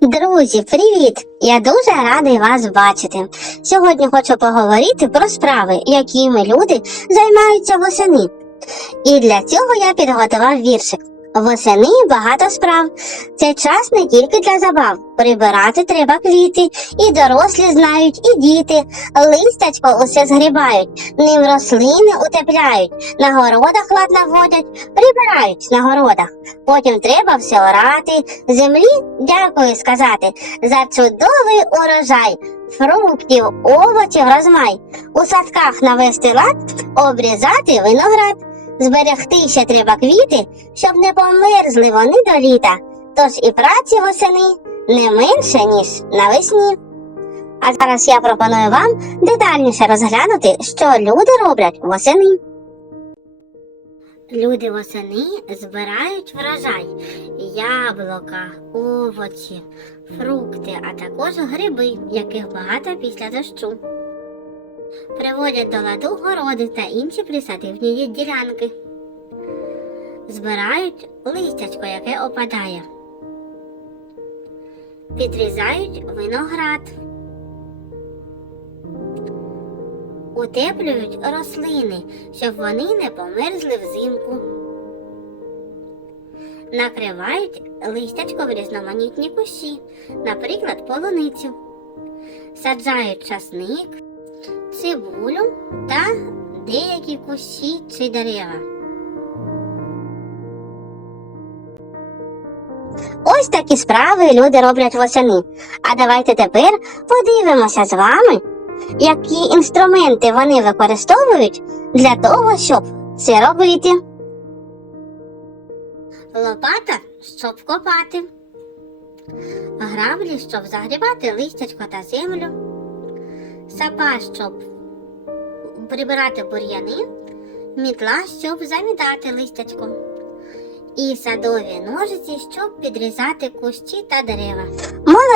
Друзі, привіт! Я дуже радий вас бачити. Сьогодні хочу поговорити про справи, якими люди займаються восени. І для цього я підготував віршик. Восени багато справ. Це час не тільки для забав. Прибирати треба квіти, і дорослі знають, і діти. Листячко усе згрібають, ним рослини утепляють, на городах лад наводять, прибирають на городах. Потім треба все орати, землі дякую сказати за чудовий урожай, фруктів, овочів розмай, у садках навести лад, обрізати виноград, зберегти ще треба квіти, щоб не померзли вони до літа, тож і праці восени не менше, ніж навесні. А зараз я пропоную вам детальніше розглянути, що люди роблять восени. Люди восени збирають врожай, яблука, овочі, фрукти, а також гриби, яких багато після дощу. Приводять до ладу городи та інші присадивні ділянки. Збирають листячко, яке опадає. Підрізають виноград. Утеплюють рослини, щоб вони не померзли взимку. Накривають листячко в різноманітні кущі, наприклад, полуницю. Саджають часник, цибулю та деякі кущі чи дерева. Ось такі справи люди роблять восени. А давайте тепер подивимося з вами, які інструменти вони використовують для того, щоб це робити. Лопата, щоб копати, граблі, щоб загрібати листячко та землю, сапа, щоб прибирати бур'яни, мітла, щоб замітати листячко, і садові ножиці, щоб підрізати кущі та дерева.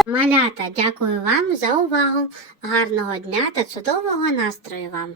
Малята, дякую вам за увагу. Гарного дня та чудового настрою вам!